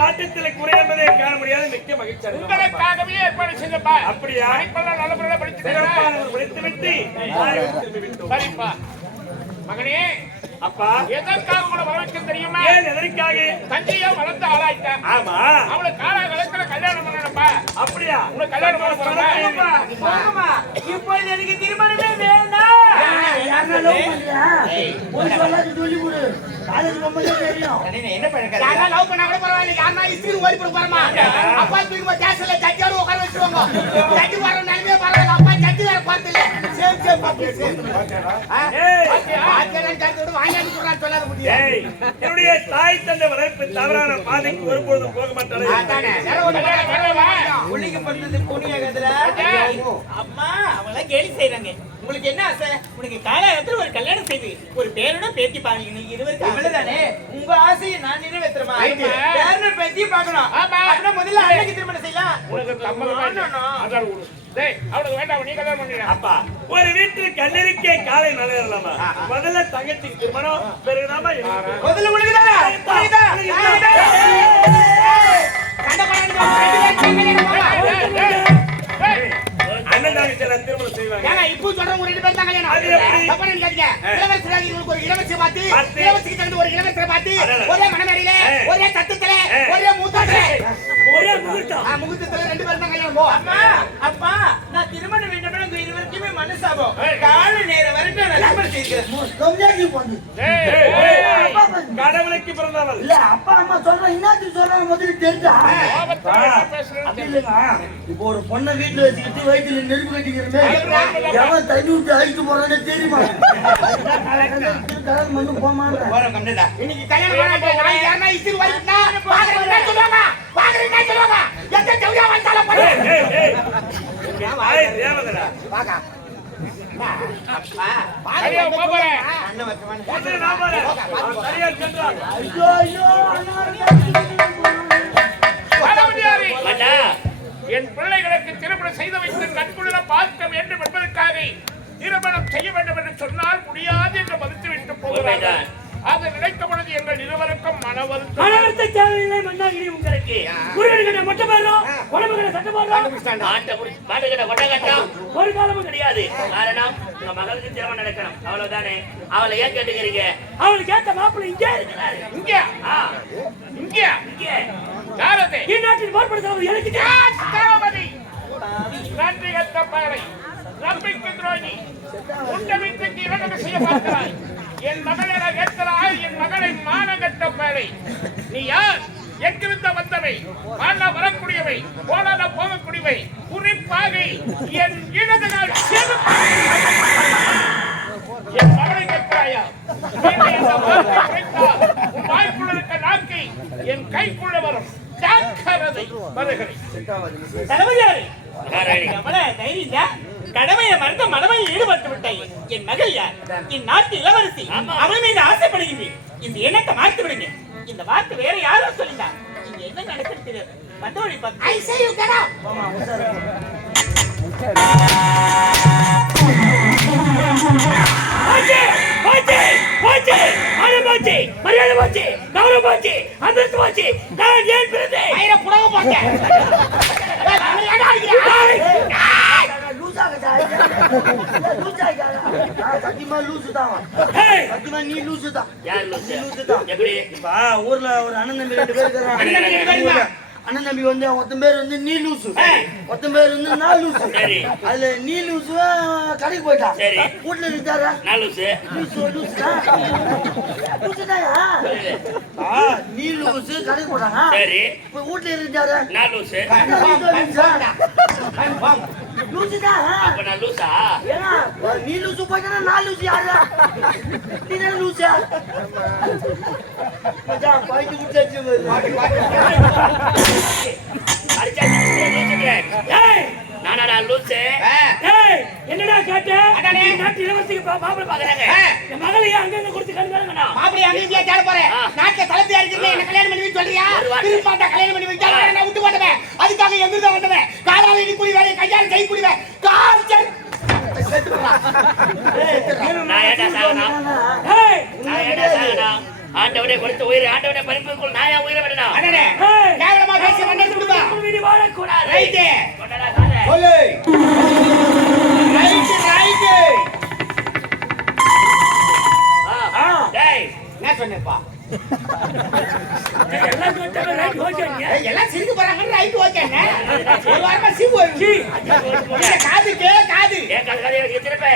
நாட்டத்தில் குறை என்பதை காண முடியாது. மிக்க மகிழ்ச்சி. உங்களுக்காகவே ஏற்பாடு செய்தப்பா. அப்படியா? படிப்பெல்லாம் நல்ல முறையில் படித்துவிட்டு திரும்பி விட்டோம். சரிப்பா மகனே. அப்பா எதற்காக உங்களை வரவேற்க தெரியுமா? ஏன் எதற்காக? தஞ்சையா வளர்ந்து ஆளாயிட்டான். ஆமா, அவளுக்கு கால கலக்கல கல்யாணம் பண்ணணும்பா. அப்படியா? உங்களுக்கு கல்யாணம் பண்ண போறேன். இப்பொழுது எனக்கு திருமணமே வேண்டாம். என்ன பழக்கம்? யாரா லவ் பண்ணா கூட பரவாயில்லை. யாரா இஸ்திரி ஓடி போட போறமா? அப்பா தூக்கி கேஸ்ல ஜட்ஜாரு உட்கார வச்சிருவாங்க. ஜட்ஜ் வர நிலைமையே பரவாயில்லை. அப்பா ஜட்ஜ் வேற பார்த்தல. சேம் சேம் பாப்பி சேம். ஆச்சரியன் ஜட்ஜோட வாங்கி போறான் சொல்லாத முடியும். ஏய், என்னுடைய தாய் தந்தை வளர்ப்பு தவறான பாதைக்கு ஒருபோதும் போக மாட்டானே. அதானே. வேற ஒண்ணு வரவா? புள்ளிக்கு பண்றது புண்ணியகத்துல அம்மா அவங்கள கேலி செய்றாங்க. உங்களுக்கு என்ன ஆசை? உனக்கு காலகட்டத்துல ஒரு கல்யாணம் செய்து ஒரு பேரோட பேத்தி பாருங்க. நீங்க இருவருக்கு அவ்வளவுதானே. உங்க ஆசையை நான் நிறைவேற்றுறமா? பேரன பேத்தி பார்க்கணும். அப்படின்னா முதல்ல அன்னைக்கு திருமணம் செய்யலாம். உனக்கு சம்மதமா? அதான் ஊரு. டேய் அவளுக்கு வேண்டாம். நீ கல்யாணம் பண்ணிடு. அப்பா, ஒரு வீட்டில் கல்லறிக்கே காலை நலையறலாமா? முதல்ல தங்கச்சிக்கு திருமணம், பிறகுதாமா முதல்ல உனக்குதானா? உனக்குதா? கண்ட பண்ணானே. அண்ணன் தங்கச்சி திருமணம் செய்வாங்க. ஏன்னா இப்போ சொல்றவங்க ரெண்டு பேர் தான் கல்யாணம். அது எப்படி? தப்பா நினைக்காதீங்க. இளவரசராக உங்களுக்கு ஒரு இளவரசியை பார்த்து, இளவரசிக்கு தகுந்த ஒரு இளவரசரை பார்த்து, ஒரே மணமேடையில, ஒரே தட்டத்துல, ஒரே மூத்தாத்துல, ஒரே முகூர்த்தம். முகூர்த்தத்துல ரெண்டு பேரும் தான் கல்யாணம். போ அம்மா அப்பா நான் திருமணம் வேண்டும் உங்க இருவருக்குமே மனசாபம். கால நேரம் வரைக்கும் நான் திருமணம் செய்கிறேன். கடவுளுக்கு பிறந்தவள் இல்ல அப்பா அம்மா சொல்ற இன்னத்துக்கு சொல்றாங்க முதல்ல தெரிஞ்சா அப்படி இல்லைங்க. இப்போ ஒரு பொண்ணை வீட்டுல வச்சுக்கிட்டு வயிற்றுல நெருப்பு கட்டிக்கிறமே எவன் தண்ணி விட்டு அழிச்சு போறான்னு தெரியுமா? மண்ணு போமான்னு இன்னைக்கு கல்யாணம் பண்ணாட்டே நான் யாரா இஸ்திரி வரட்டா பாக்குறீங்க சொல்லுவாங்க. பாக்குறீங்க சொல்லுவாங்க. எந்த ஜவுளியா வந்தாலும் பண்ணு. ஏய் தேவதடா பாக்கா அப்பா பாக்கறியா போறே. அண்ணன் வச்சவன் ஒண்ணு நான் பாரு. சரியா சொல்றாங்க. ஐயோ ஐயோ பாலவதியாரி அண்ணா என் பிள்ளைகளுக்கு திருமணம் செய்து வைத்து கண்குளிர பார்க்க வேண்டும் என்பதற்காக திருமணம் செய்ய வேண்டும் என்று சொன்னால் முடியாது என்று மறுத்துவிட்டு போகிறார்கள். அதை நினைத்த பொழுது எங்கள் இருவருக்கும் மனவருத்த தேவையில்லை. மண்ணாகிரி உங்களுக்கு குருகனை மொட்டை போடுறோம், உடம்புகளை சட்டை போடுறோம், மாட்டுக்கிட்ட கொட்டை கட்டம் ஒரு காலமும் கிடையாது. காரணம் உங்க மகளுக்கு திருமணம் நடக்கணும். அவ்வளவுதானே. அவளை ஏன் கேட்டுக்கிறீங்க? அவளுக்கு ஏத்த மாப்பிள்ளை இங்கே இருக்கிறாரு. இங்க இங்க இங்க யாரது? இந்நாட்டில் போர்படுத்துறது எனக்கு தாராபதி நன்றி கட்ட பாறை நம்பிக்கை துரோகி உண்ட வீட்டுக்கு இரண்டு செய்ய பார்க்கிறாய். என் மகளை கேட்கிறாய். என் மகளை மானகட்ட பாறை. நீ யார்? எங்கிருந்த வந்தவை? வாழ வரக்கூடியவை, போனால போகக்கூடியவை. குறிப்பாக என் இடது நாள் என் மகளை கேட்கிறாயா? உன் வாய்ப்புள்ள இருக்க நாக்கை என் கைக்குள்ள வரும். ஜாக்கிரதை வருகிறேன். தளபதியாரே மகாராணி தைரியம் கடமையை மறந்து மனமையில் ஈடுபட்டு விட்டாய். என் மகள் யார்? என் நாட்டு இளவரசி. அவள் மீது ஆசைப்படுகிறேன். இந்த எண்ணத்தை மாற்றி விடுங்க. இந்த வார்த்தை வேற யாரும் சொல்லிட்டா இங்க என்ன நடக்குது தெரியாது. வந்தோடி பக்கம் I say you get up. மரியாதை போச்சு, கௌரவம் போச்சு, அந்தஸ்து போச்சு. நான் ஏன் பிறந்தேன்? ஐயா புடவ போட்டேன். சத்தியமா லூசு தான். சத்தியமா நீ லூசு தான். யார் லூசு? லூசு தான். எப்படி? இப்ப ஊர்ல ஒரு அண்ணன் தம்பி ரெண்டு பேர் இருக்கிறாங்க. அண்ணன் தம்பி வந்து ஒருத்தன் பேர் வந்து நீ லூசு, ஒருத்தன் பேர் வந்து நான் லூசு. அதுல நீ லூசு கடைக்கு போயிட்டான். சரி. வீட்டுல இருக்காரா நான் லூசு. லூசு லூசுதான். லூசுதாயா? நீ லூசு கடைக்கு போட்டாங்க. சரி. இப்ப வீட்டுல இருக்காரு நான் லூசு. லூசுதான். அப்ப நான் லூசா? ஏன்னா நீ லூசு போயிட்டா நான் லூசு யாரு? நீ தானே லூசா? மச்சான் பாய்ச்சி விட்டாச்சு. நானா லூசு? என்னடா கேட்ட? நாட்டு இளவரசிக்கு மாப்பிள்ளை பாக்குறாங்க. என் மகளை அங்கங்க கொடுத்து கண்காணிக்கணா? மாப்பிள்ளை அங்கேயே தேட போறேன். நாட்டுல தலைமையா இருக்கிறது என்ன கல்யாணம் பண்ணி வைக்க சொல்றியா? திருப்பாட்டா கல்யாணம் பண்ணி வைக்க நான் விட்டு போட்டவன். அதுக்காக எங்கிருந்தா வந்தவன்? காலால இடி குடி வேலை, கையால கை குடிவேன். கால்ச்சல் நான் ஏடா சாகணும்? நான் ஏடா சாகணும்? ஆண்டவனே கொடுத்த உயிர் ஆண்டவனே பறிப்புக்குள் நான் ஏன் உயிரை விடணும்? அண்ணனே கேவலமா பேசி மண்ணை கொடுப்பா நீ வாழக்கூடாது. ரைட்டு கொண்டடா காதை. சொல்லு ரைட்டு ரைட்டு டேய், என்ன சொன்னேப்பா எல்லாம் சொல்லிட்டாங்க, right, okay ங்க. எல்லாம் சிரிக்க போறாங்க ரைட் ஓகேண்ணே ஒரு வாரமா சிவு வருது இந்த காதுக்கே காது ஏன் கதை எனக்கு திருப்பே?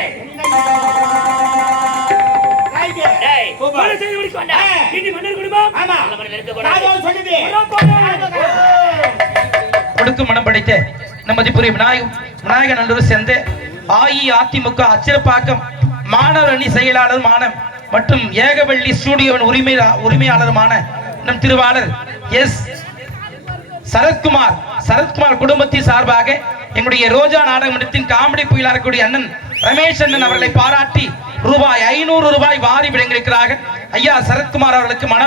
ரைட்டு டேய், போன செய்தி முடிக்க வேண்டாம். ஆ. இனி மன்னர் குடும்பம் ஆமா நல்ல முறையில் இருக்கக்கூடாது. நான் சொன்னது கொடுக்கும் மனம் படைத்த நமதிபுரி விநாயக நல்லூர் சேர்ந்து அஇஅதிமுக அச்சிறப்பாக்கம் மாணவர் அணி செயலாளர் மற்றும் ஏகவள்ளி ஸ்டூடியோவின் உரிமையாளருமான நம் திருவாளர் எஸ் சரத்குமார் குடும்பத்தின் சார்பாக எங்களுடைய ரோஜா நாடக மன்றத்தின் காமெடி புயலாக இருக்கக்கூடிய அண்ணன் ரமேஷ் அண்ணன் அவர்களை பாராட்டி ரூபாய் 500 வாரி வழங்கியிருக்கிறார்கள். ஐயா சரத்குமார் அவர்களுக்கு மனம்